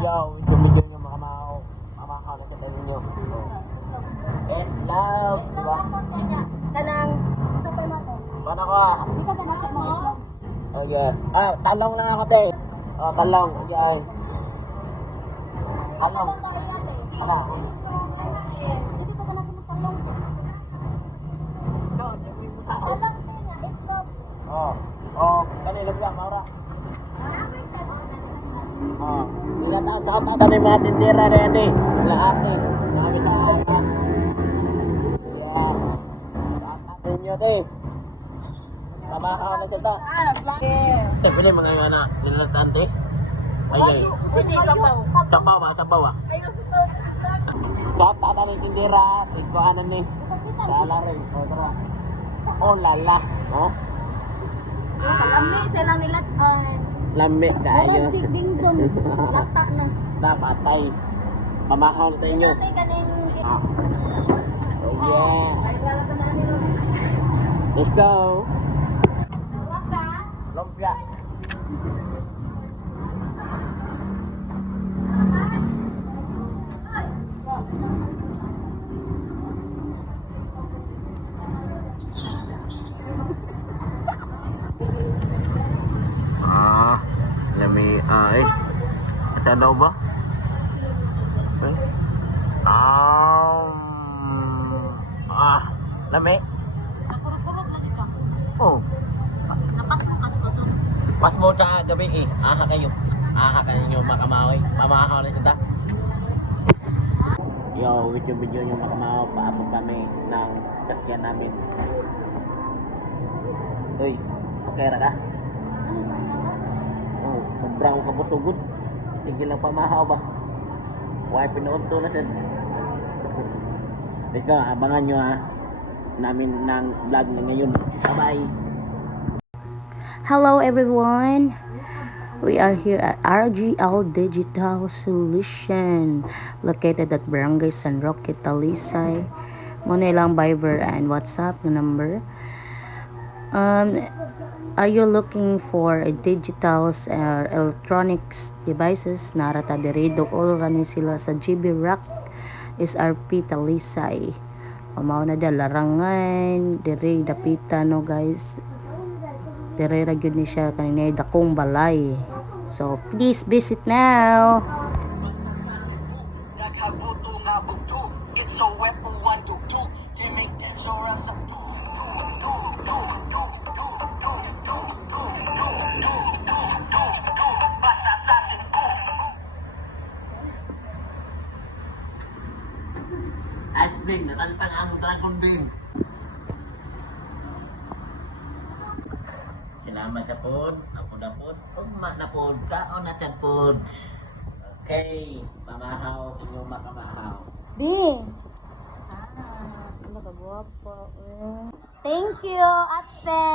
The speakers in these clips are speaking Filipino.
Yo, video nyo makamakaw. Makamakaw na kita ninyo. And love, diba? Kanang supermarket. Paano ka? Di ka ganang sa mga itlog. Okay. Talong lang ako, te. Talong. Okay. Talong. Talong tayo yate. Ano? Dito ka ganang sa talong. Talong din niya, itlog. Kanilog yan, Maura. Hindi ka taon yung mga tindera na yan eh. Lahat eh. Nabi sa akin. Kaya, taon nyo te. Samahan na kita. Pwede mga yung anak, nilalataan te. Ay. Sige, sabaw. Sabaw ah. Taon yung tindera. Ito ano ni. Sala rin. Lala. Kalami, sila nila. Lami kayo. Ding-dong. Lata na. Napatay. Pamahaw na tayo nyo. Dito kaning... Yeah. Let's go. Lumpia. Lami ay. Ada daw ba? Lami. Kurog-kurog lagi ka. Napas-pas-pas. Pas mo sa gabi eh. Aha kayo makamaw eh. Pamahaw na kita. Yo, video nyo makamaw. Paabot kami ng sakyan namin. Uy, okay ra ka? Sobrang ko kabusugod. Sige lang pamahaw ba? Huwag pinood to na siya. Teka, abangan nyo namin ng vlog na ngayon. Bye-bye! Hello everyone! We are here at RGL Digital Solution located at Barangay San Roque, Talisay. Muna lang Viber and WhatsApp na number. Are you looking for a digital or electronics devices? Narata dirido all rani sila sa GB Rock SRP Talisay. Pamaw na da larangan diri dapita no guys. Diri ra gyud ni siya kanina dakong balay. So please visit now. Bing, natantang ang Dragon Bing. Salamat na po. Ako na po. Umma na po. Kaon na dyan po. Okay. Pamahaw. Inyong makamahaw. Ding! Ano ka guwapo. Thank you, ate.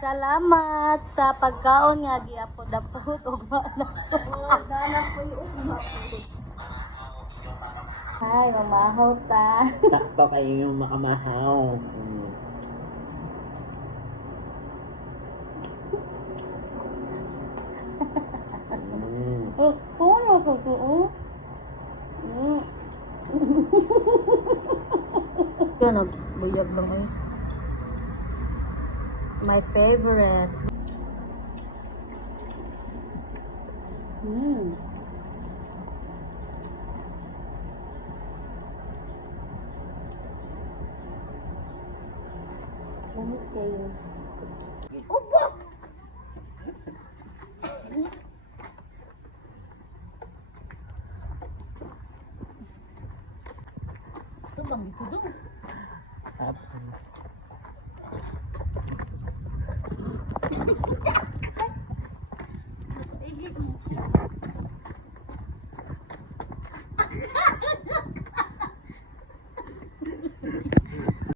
Salamat sa pagkaon nga giapod-apod og maanak. Ay, mamahaw ta. Sakto kayo yung makamahaw. Puno ko to. Yan, buyag bang ayos. My favorite. Lamit kayo. Ubos! Ito bang ito doon?